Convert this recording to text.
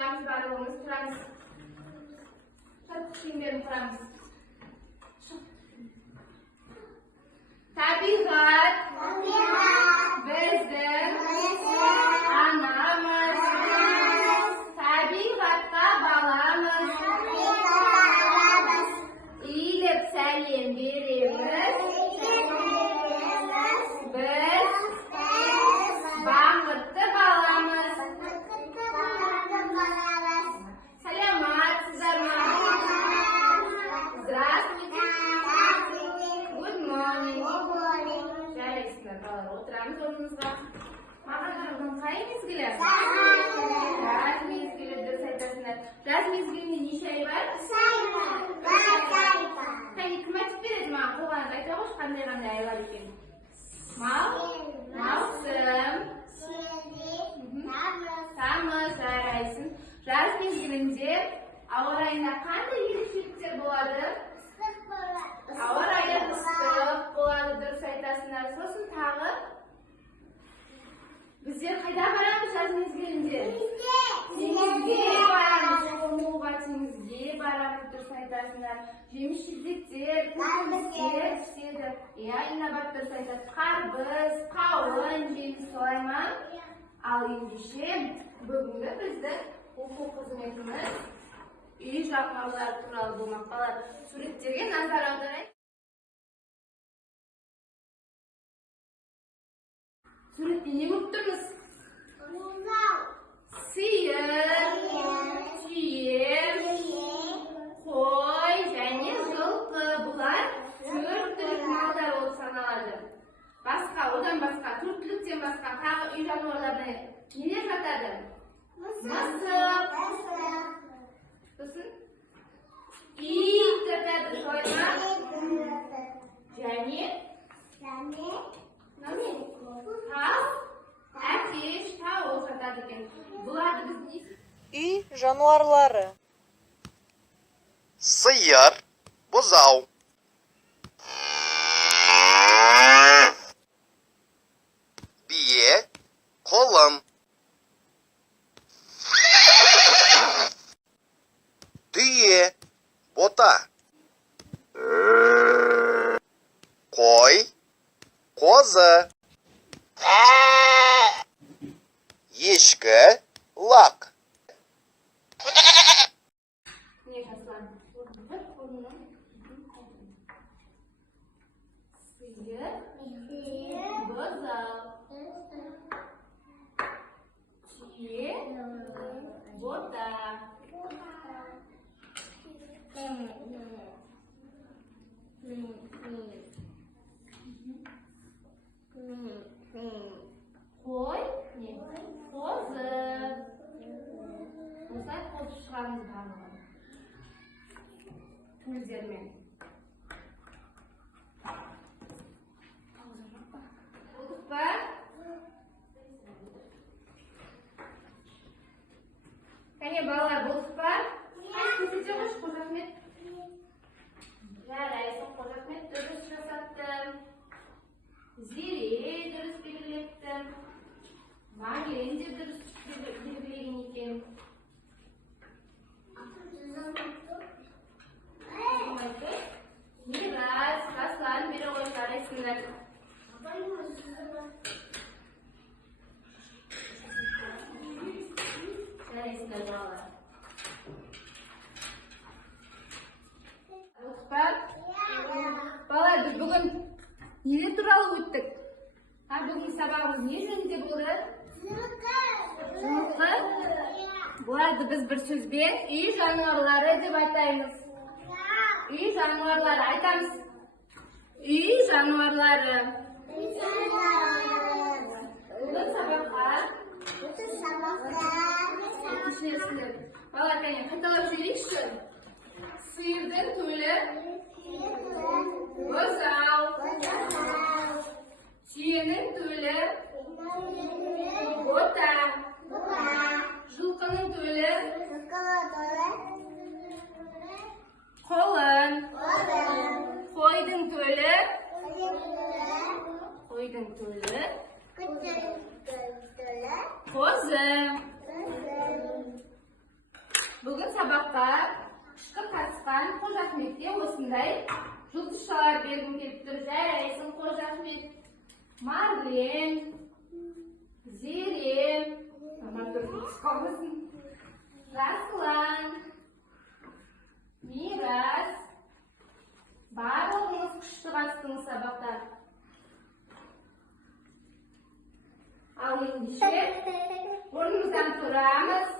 Barbamız Frans. Kimlerin Frans? Tabiat. Bizim anamız. Tabiatta balamız. İyilip selim birimiz. Biz baqıtlı balamız. Здравствуйте. Good morning. Жарайсыздар, балалар. Отырамыз орнымызға. Маған қарағым қай мезгілі? Жаз мезгілі, дұрыс айтасыңдар. Жаз мезгілінде неше ай бар? Қане, кім айтып береді маған? Қоғанды айта қойшы, қандай айлар екен? Маусым, тамыз, жарайсың. Жаз мезгілінде ауа райында қандай ерекшеліктер болады? Ауа райы ыстық болады, дұрыс айтасыңдар. Сосын тағы біздер қайда барамыз жаз мезгілінде? Теңізге барамыз, шомылуға теңізге барамыз, дұрыс айтасыңдар. Жеміс-жидектер, көкөністер піседі. Иә, инабат дұрыс айтасыз. Қарбыз, қауын, жеміс солай ма? Ал ендеше бүгінгі біздің оқу қызметіміз үй жағдайлары туралы болмақ. Балалар, суреттерге назар аударайық. Суретте не көріп тұрмыз? Сиыр, түйе, қой және жылқы. Бұлар төрт түлік малдар болып саналады. Басқа, одан басқа, төрт түліктен басқа тағы үй жануарларына нелер жатады? Мысық. Сосын ит жатады, солай ма? Және тау, әтеш, тауық жатады екен. Бұларды біз не? Үй жануарлары. Сиыр, бұзау. Бие, қолым. Түйе, бота. Қой, қозы. Ешкі, лақ. Не жазған? Бір қолынан. Сиыр, бұзау. Түйе, бота. Қой, не? Қозы. Осылай қосып шығамыз барлығын. Төлдермен. Болдық па? Кәне балалар, болдық па? Көрсете қойшы, Қожахмет. Жарайсың, Қожахмет дұрыс жасаттым. Зере дұрыс белгілеттім. Мағерен де дұрыс белгілеген екен. Мирас, Аслан, бері ғой жарайсыңдар. Жарайсыңдар балалар. Балалар, біз бүгін нелер туралы өттік? Бүгін сабағымыз не жөнінде болды? Жылқы. Бұларды біз бір сөзбен үй жануарлары деп айтаймыз. Үй жануарлары айтамыз. Үй жануарлары. Бүгін сабаққа түсінесіңдер. Балалар, кәне қайталап жіберейікші. Сиырдың төлі, бұзау. Түйенің төлі, бота. Жылқының төлі, қолын. Қойдың төлі, қозы. Бүгін сабаққа қышқы қатысқан Қожа Ахметке осындай жұлдызшалар бергім келіп тұр. Жарайсың, Қожа Ахмет. Марлен, Зерен, Жасылан, Мирас. Барлығыңыз күшті қатыстыңыз сабақта. Ал ендеше орнымыздан тұрамыз.